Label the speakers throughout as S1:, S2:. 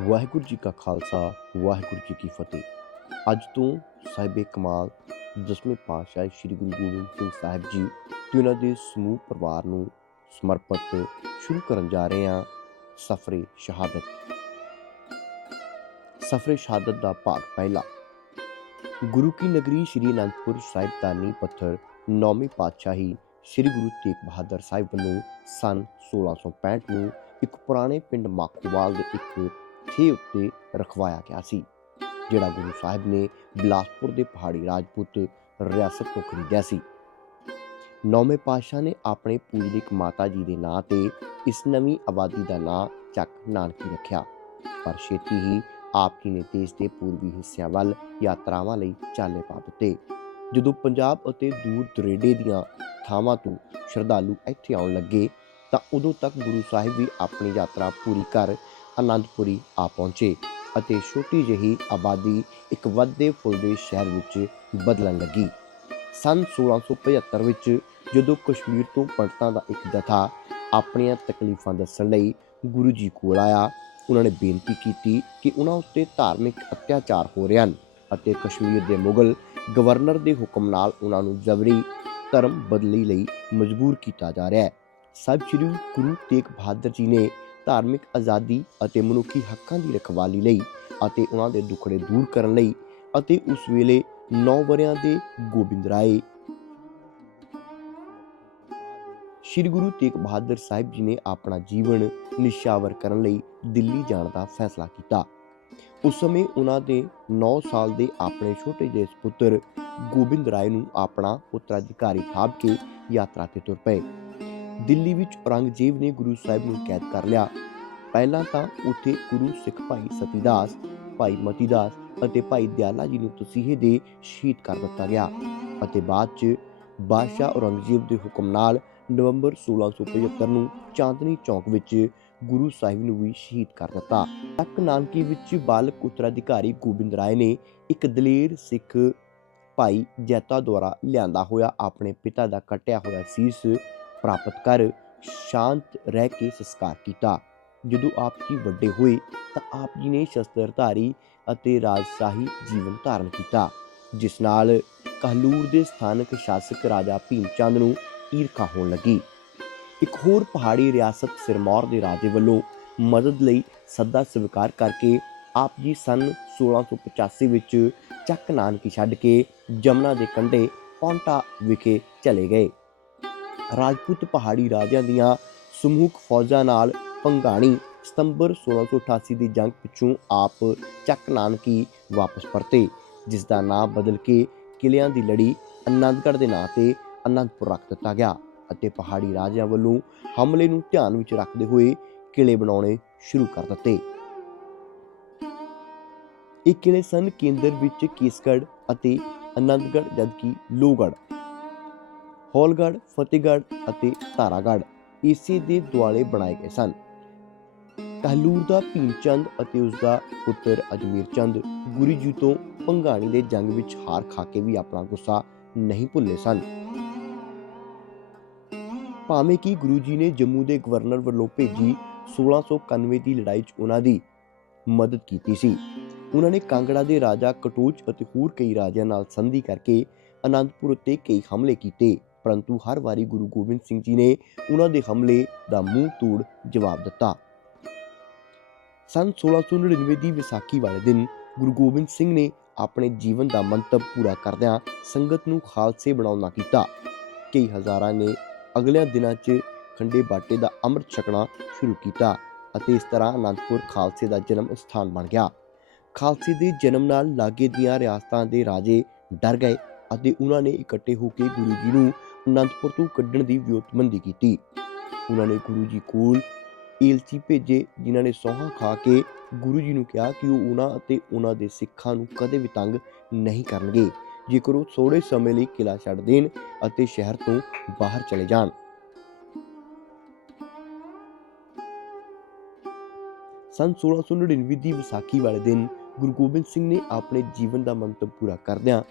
S1: ਵਾਹਿਗੁਰੂ ਜੀ ਕਾ ਖਾਲਸਾ, ਵਾਹਿਗੁਰੂ ਜੀ ਕੀ ਫਤਿਹ। ਅੱਜ ਤੋਂ ਸਾਹਿਬੇ ਕਮਾਲ, ਦਸਵੇਂ ਪਾਤਸ਼ਾਹ ਸ੍ਰੀ ਗੁਰੂ ਗੋਬਿੰਦ ਸਿੰਘ ਸਾਹਿਬ ਜੀ ਤੇ ਉਹਨਾਂ ਦੇ ਸਮੂਹ ਪਰਿਵਾਰ ਨੂੰ ਸਮਰਪਿਤ ਸ਼ੁਰੂ ਕਰਨ ਜਾ ਰਹੇ ਹਾਂ ਸਫਰੇ ਸ਼ਹਾਦਤ। ਸਫਰੇ ਸ਼ਹਾਦਤ ਦਾ ਭਾਗ ਪਹਿਲਾ। ਗੁਰੂ ਕੀ ਨਗਰੀ ਸ੍ਰੀ ਅਨੰਦਪੁਰ ਸਾਹਿਬ ਦਾ ਨੀਂਹ ਪੱਥਰ ਨੌਵੇਂ ਪਾਤਸ਼ਾਹੀ ਸ੍ਰੀ ਗੁਰੂ ਤੇਗ ਬਹਾਦਰ ਸਾਹਿਬ ਵੱਲੋਂ ਸਨ 1665 ਨੂੰ ਇੱਕ ਪੁਰਾਣੇ ਪਿੰਡ ਮਾਖੋਵਾਲ ਦੇ ਇੱਕ ਥੇ ਉੱਤੇ ਰਖਵਾਇਆ ਗਿਆ ਸੀ, ਜਿਹੜਾ ਗੁਰੂ ਸਾਹਿਬ ਨੇ ਬਿਲਾਸਪੁਰ ਦੇ ਪਹਾੜੀ ਰਾਜਪੂਤ ਰਿਆਸਤ ਤੋਂ ਖਰੀਦਿਆ ਸੀ। ਨੌਵੇਂ ਪਾਤਸ਼ਾਹ ਨੇ ਆਪਣੇ ਪੂਜਨੀਕ ਮਾਤਾ ਜੀ ਦੇ ਨਾਂ ਤੇ ਇਸ ਨਵੀਂ ਆਬਾਦੀ ਦਾ ਨਾਂ ਚੱਕ ਨਾਨਕੀ ਰੱਖਿਆ। ਪਰ ਛੇਤੀ ਹੀ ਆਪ ਜੀ ਨੇ ਦੇਸ਼ ਦੇ ਪੂਰਬੀ ਹਿੱਸਿਆਂ ਵੱਲ ਯਾਤਰਾਵਾਂ ਲਈ ਚਾਲੇ ਪਾ ਦਿੱਤੇ। ਜਦੋਂ ਪੰਜਾਬ ਅਤੇ ਦੂਰ ਦਰੇਡੇ ਦੀਆਂ ਥਾਵਾਂ ਤੋਂ ਸ਼ਰਧਾਲੂ ਇੱਥੇ ਆਉਣ ਲੱਗੇ, ਤਾਂ ਉਦੋਂ ਤੱਕ ਗੁਰੂ ਸਾਹਿਬ ਵੀ ਆਪਣੀ ਯਾਤਰਾ ਪੂਰੀ ਕਰ ਅਨੰਦਪੁਰੀ ਆ ਪਹੁੰਚੇ ਅਤੇ ਛੋਟੀ ਜਿਹੀ ਆਬਾਦੀ ਇੱਕ ਵੱਧਦੇ ਫੁੱਲਦੇ ਸ਼ਹਿਰ ਵਿੱਚ ਬਦਲਣ ਲੱਗੀ। ਸਨ 1675 ਵਿੱਚ ਜਦੋਂ ਕਸ਼ਮੀਰ ਤੋਂ ਪੰਡਤਾਂ ਦਾ ਇੱਕ ਜਥਾ ਆਪਣੀਆਂ ਤਕਲੀਫਾਂ ਦੱਸਣ ਲਈ ਗੁਰੂ ਜੀ ਕੋਲ ਆਇਆ, ਉਹਨਾਂ ਨੇ ਬੇਨਤੀ ਕੀਤੀ ਕਿ ਉਹਨਾਂ ਉੱਤੇ ਧਾਰਮਿਕ ਅਤਿਆਚਾਰ ਹੋ ਰਹੇ ਹਨ ਅਤੇ ਕਸ਼ਮੀਰ ਦੇ ਮੁਗਲ ਗਵਰਨਰ ਦੇ ਹੁਕਮ ਨਾਲ ਉਹਨਾਂ ਨੂੰ ਜ਼ਬਰੀ ਧਰਮ ਬਦਲੀ ਲਈ ਮਜਬੂਰ ਕੀਤਾ ਜਾ ਰਿਹਾ ਹੈ। ਸਭ ਸ੍ਰੀ ਗੁਰੂ ਤੇਗ ਬਹਾਦਰ ਜੀ ਨੇ ਧਾਰਮਿਕ ਆਜ਼ਾਦੀ ਅਤੇ ਮਨੁੱਖੀ ਹੱਕਾਂ ਦੀ ਰਖਵਾਲੀ ਲਈ ਅਤੇ ਉਹਨਾਂ ਦੇ ਦੁੱਖੜੇ ਦੂਰ ਕਰਨ ਲਈ ਅਤੇ ਉਸ ਵੇਲੇ 9 ਵਰਿਆਂ ਦੇ ਗੋਬਿੰਦ ਰਾਏ। ਸ੍ਰੀ ਗੁਰੂ ਤੇਗ ਬਹਾਦਰ ਸਾਹਿਬ ਜੀ ਨੇ ਆਪਣਾ ਜੀਵਨ ਨਿਸ਼ਾਵਰ ਕਰਨ ਲਈ ਦਿੱਲੀ ਜਾਣ ਦਾ ਫੈਸਲਾ ਕੀਤਾ। ਉਸ ਸਮੇਂ ਉਹਨਾਂ ਦੇ 9 ਸਾਲ ਦੇ ਆਪਣੇ ਛੋਟੇ ਜਿਹੇ ਪੁੱਤਰ ਗੋਬਿੰਦ ਰਾਏ ਨੂੰ ਆਪਣਾ ਉੱਤਰਾਧਿਕਾਰੀ ਥਾਪ ਕੇ ਯਾਤਰਾ ਤੇ ਤੁਰ ਪਏ। ਦਿੱਲੀ ਵਿੱਚ ਔਰੰਗਜ਼ੇਬ ਨੇ ਗੁਰੂ ਸਾਹਿਬ ਨੂੰ ਕੈਦ ਕਰ ਲਿਆ। ਪਹਿਲਾਂ ਤਾਂ ਉੱਥੇ ਗੁਰੂ ਸਿੱਖ ਭਾਈ ਸਤੀਦਾਸ, ਭਾਈ ਮਤੀਦਾਸ ਅਤੇ ਭਾਈ ਦਿਆਲਾ ਜੀ ਨੂੰ ਤਸੀਹੇ ਦੇ ਸ਼ਹੀਦ ਕਰ ਦਿੱਤਾ ਗਿਆ ਅਤੇ ਬਾਅਦ 'ਚ ਬਾਦਸ਼ਾਹ ਔਰੰਗਜ਼ੇਬ ਦੇ ਹੁਕਮ ਨਾਲ ਨਵੰਬਰ 1675 ਨੂੰ ਚਾਂਦਨੀ ਚੌਕ ਵਿੱਚ ਗੁਰੂ ਸਾਹਿਬ ਨੂੰ ਵੀ ਸ਼ਹੀਦ ਕਰ ਦਿੱਤਾ। ਤੱਕ ਨਾਨਕੀ ਵਿੱਚ ਬਾਲਕ ਉੱਤਰਾਧਿਕਾਰੀ ਗੋਬਿੰਦ ਰਾਏ ਨੇ ਇੱਕ ਦਲੇਰ ਸਿੱਖ ਭਾਈ ਜੈਤਾ ਦੁਆਰਾ ਲਿਆਂਦਾ ਹੋਇਆ ਆਪਣੇ ਪਿਤਾ ਦਾ ਕੱਟਿਆ ਹੋਇਆ ਸੀਸ ਪ੍ਰਾਪਤ ਕਰ ਸ਼ਾਂਤ ਰਹਿ ਕੇ ਸੰਸਕਾਰ ਕੀਤਾ। ਜਦੋਂ ਆਪ ਜੀ ਵੱਡੇ ਹੋਏ ਤਾਂ ਆਪ ਜੀ ਨੇ ਸ਼ਸਤਰਧਾਰੀ ਅਤੇ ਰਾਜਸ਼ਾਹੀ ਜੀਵਨ ਧਾਰਨ ਕੀਤਾ, ਜਿਸ ਨਾਲ ਕਹਲੂਰ ਦੇ ਸਥਾਨਕ ਸ਼ਾਸਕ ਰਾਜਾ ਭੀਮ ਚੰਦ ਨੂੰ ਈਰਖਾ ਹੋਣ ਲੱਗੀ। ਇੱਕ ਹੋਰ ਪਹਾੜੀ ਰਿਆਸਤ ਸਿਰਮੌਰ ਦੇ ਰਾਜੇ ਵੱਲੋਂ ਮਦਦ ਲਈ ਸੱਦਾ ਸਵੀਕਾਰ ਕਰਕੇ ਆਪ ਜੀ ਸਨ 1685 ਵਿੱਚ ਚੱਕ ਨਾਨਕੀ ਛੱਡ ਕੇ ਜਮਨਾ ਦੇ ਕੰਢੇ ਪੌਂਟਾ ਵਿਖੇ ਚਲੇ ਗਏ। ਰਾਜਪੂਤ ਪਹਾੜੀ ਰਾਜਿਆਂ ਦੀਆਂ ਸਮੂਹਕ ਫੌਜਾਂ ਨਾਲ ਪੰਗਾਣੀ ਸਤੰਬਰ 1688 ਦੀ ਜੰਗ ਪਿੱਛੋਂ ਆਪ ਚੱਕ ਨਾਨਕੀ ਵਾਪਸ ਪਰਤੇ ਜਿਸ ਦਾ ਨਾਮ ਬਦਲ ਕੇ ਕਿਲਿਆਂ ਦੀ ਲੜੀ ਆਨੰਦਗੜ੍ਹ ਦੇ ਨਾਂ ਤੇ ਅਨੰਦਪੁਰ ਰੱਖ ਦਿੱਤਾ ਗਿਆ ਅਤੇ ਪਹਾੜੀ ਰਾਜਿਆਂ ਵੱਲੋਂ ਹਮਲੇ ਨੂੰ ਧਿਆਨ ਵਿੱਚ ਰੱਖਦੇ ਹੋਏ ਕਿਲੇ ਬਣਾਉਣੇ ਸ਼ੁਰੂ ਕਰ ਦਿੱਤੇ। ਇਹ ਕਿਲੇ ਸਨ ਕੇਂਦਰ ਵਿੱਚ ਕੇਸਗੜ੍ਹ ਅਤੇ ਆਨੰਦਗੜ੍ਹ ਜਦਕਿ ਲੋਹਗੜ੍ਹ ਹੌਲਗੜ੍ਹ, ਫਤਿਹਗੜ੍ਹ ਅਤੇ ਤਾਰਾਗੜ੍ਹ ਇਸੇ ਦੇ ਦੁਆਲੇ ਬਣਾਏ ਗਏ ਸਨ। ਕਹਲੂਰ ਦਾ ਭੀਮਚੰਦ ਅਤੇ ਉਸ ਦਾ ਪੁੱਤਰ ਅਜਮੀਰ ਚੰਦ ਗੁਰੂ ਜੀ ਤੋਂ ਪੰਗਾਣੀ ਦੇ ਜੰਗ ਵਿੱਚ ਹਾਰ ਖਾ ਕੇ ਵੀ ਆਪਣਾ ਗੁੱਸਾ ਨਹੀਂ ਭੁੱਲੇ ਸਨ। ਭਾਵੇਂ ਕਿ ਗੁਰੂ ਜੀ ਨੇ ਜੰਮੂ ਦੇ ਗਵਰਨਰ ਵੱਲੋਂ ਭੇਜੀ 1691 ਦੀ ਲੜਾਈ 'ਚ ਉਹਨਾਂ ਦੀ ਮਦਦ ਕੀਤੀ ਸੀ। ਉਹਨਾਂ ਨੇ ਕਾਂਗੜਾ ਦੇ ਰਾਜਾ ਕਟੋਚ ਅਤੇ ਹੋਰ ਕਈ ਰਾਜਿਆਂ ਨਾਲ ਸੰਧੀ ਕਰਕੇ ਅਨੰਦਪੁਰ ਉੱਤੇ ਕਈ ਹਮਲੇ ਕੀਤੇ। ਪਰੰਤੂ ਹਰ ਵਾਰੀ ਗੁਰੂ ਗੋਬਿੰਦ ਸਿੰਘ ਜੀ ਨੇ ਉਹਨਾਂ ਦੇ ਹਮਲੇ ਦਾ ਮੂੰਹ ਤੋੜ ਜਵਾਬ ਦਿੱਤਾ। ਸੰਨ 1699 ਦੀ ਵਿਸਾਖੀ ਵਾਲੇ ਦਿਨ ਗੁਰੂ ਗੋਬਿੰਦ ਸਿੰਘ ਨੇ ਆਪਣੇ ਜੀਵਨ ਦਾ ਮੰਤਵ ਪੂਰਾ ਕਰਦਿਆਂ ਸੰਗਤ ਨੂੰ ਖਾਲਸੇ ਬਣਾਉਣਾ ਕੀਤਾ। ਕਈ ਹਜ਼ਾਰਾਂ ਨੇ ਅਗਲਿਆਂ ਦਿਨਾਂ 'ਚ ਖੰਡੇ ਬਾਟੇ ਦਾ ਅੰਮ੍ਰਿਤ ਛਕਣਾ ਸ਼ੁਰੂ ਕੀਤਾ ਅਤੇ ਇਸ ਤਰ੍ਹਾਂ ਅਨੰਦਪੁਰ ਖਾਲਸੇ ਦਾ ਜਨਮ ਸਥਾਨ ਬਣ ਗਿਆ। ਖਾਲਸੇ ਦੇ ਜਨਮ ਨਾਲ ਲਾਗੇ ਦੀਆਂ ਰਿਆਸਤਾਂ ਦੇ ਰਾਜੇ ਡਰ ਗਏ ਅਤੇ ਉਹਨਾਂ ਨੇ ਇਕੱਠੇ ਹੋ ਕੇ ਗੁਰੂ ਜੀ ਨੂੰ ਅਨੰਦਪੁਰ ਤੋਂ ਕੱਢਣ ਦੀ ਵਿਉਂਤਬੰਦੀ ਕੀਤੀ। ਉਹਨਾਂ ਨੇ ਗੁਰੂ ਜੀ ਕੋਲ ਏਲਚੀ ਭੇਜੇ, ਜਿਨ੍ਹਾਂ ਨੇ ਸੌਹਾਂ ਖਾ ਕੇ ਗੁਰੂ ਜੀ ਨੂੰ ਕਿਹਾ ਕਿ ਉਹ ਉਹਨਾਂ ਅਤੇ ਉਹਨਾਂ ਦੇ ਸਿੱਖਾਂ ਨੂੰ ਕਦੇ ਵੀ ਤੰਗ ਨਹੀਂ ਕਰਨਗੇ। ਜੇਕਰ ਉਹ ਥੋੜੇ ਸਮੇਂ ਲਈ ਕਿਲਾ ਛੱਡ ਦੇਣ ਅਤੇ ਸ਼ਹਿਰ ਤੋਂ ਬਾਹਰ ਚਲੇ ਜਾਣ। ਸੰਨ 1699 ਦੀ ਵਿਸਾਖੀ ਵਾਲੇ ਦਿਨ ਗੁਰੂ ਗੋਬਿੰਦ ਸਿੰਘ ਨੇ ਆਪਣੇ ਜੀਵਨ ਦਾ ਮੰਤਵ ਪੂਰਾ ਕਰਦਿਆਂ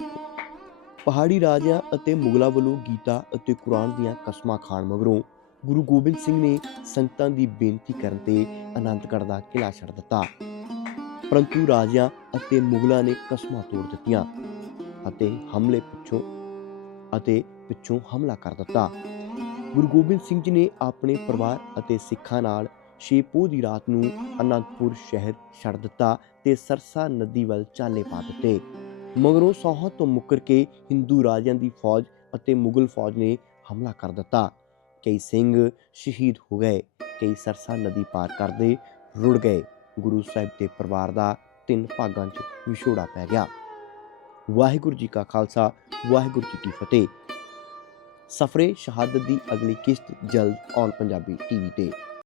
S1: ਪਹਾੜੀ ਰਾਜਿਆਂ ਅਤੇ ਮੁਗਲਾਂ ਵੱਲੋਂ ਗੀਤਾ ਅਤੇ ਕੁਰਾਨ ਦੀਆਂ ਕਸਮਾਂ ਖਾਣ ਮਗਰੋਂ ਗੁਰੂ ਗੋਬਿੰਦ ਸਿੰਘ ਨੇ ਸੰਗਤਾਂ ਦੀ ਬੇਨਤੀ ਕਰਨ ਤੇ ਅਨੰਦਗੜ੍ਹ ਦਾ ਕਿਲਾ ਛੱਡ ਦਿੱਤਾ। ਪਰੰਤੂ ਰਾਜਿਆਂ ਅਤੇ ਮੁਗਲਾਂ ਨੇ ਕਸਮਾਂ ਤੋੜ ਦਿੱਤੀਆਂ ਅਤੇ ਹਮਲੇ ਪਿੱਛੋਂ ਅਤੇ ਪਿੱਛੋਂ ਹਮਲਾ ਕਰ ਦਿੱਤਾ। ਗੁਰੂ ਗੋਬਿੰਦ ਸਿੰਘ ਜੀ ਨੇ ਆਪਣੇ ਪਰਿਵਾਰ ਅਤੇ ਸਿੱਖਾਂ ਨਾਲ ਛੇ ਪੋਹ ਦੀ ਰਾਤ ਨੂੰ ਅਨੰਦਪੁਰ ਸ਼ਹਿਰ ਛੱਡ ਦਿੱਤਾ ਤੇ ਸਰਸਾ ਨਦੀ ਵੱਲ ਚਾਲੇ ਪਾ ਦਿੱਤੇ। ਮਗਰੋਂ ਸੌਹਾਂ ਤੋਂ ਮੁੱਕਰ ਕੇ ਹਿੰਦੂ ਰਾਜਿਆਂ ਦੀ ਫੌਜ ਅਤੇ ਮੁਗਲ ਫੌਜ ਨੇ ਹਮਲਾ ਕਰ ਦਿੱਤਾ। ਕਈ ਸਿੰਘ ਸ਼ਹੀਦ ਹੋ ਗਏ, ਕਈ ਸਰਸਾ ਨਦੀ ਪਾਰ ਕਰਦੇ ਰੁੜ ਗਏ। ਗੁਰੂ ਸਾਹਿਬ ਦੇ ਪਰਿਵਾਰ ਦਾ ਤਿੰਨ ਭਾਗਾਂ 'ਚ ਵਿਛੋੜਾ ਪੈ ਗਿਆ। ਵਾਹਿਗੁਰੂ ਜੀ ਕਾ ਖਾਲਸਾ, ਵਾਹਿਗੁਰੂ ਜੀ ਕੀ ਫਤਿਹ। ਸਫਰੇ ਸ਼ਹਾਦਤ ਦੀ ਅਗਲੀ ਕਿਸ਼ਤ ਜਲਦ ਔਨ ਪੰਜਾਬੀ ਟੀਵੀ ਤੇ।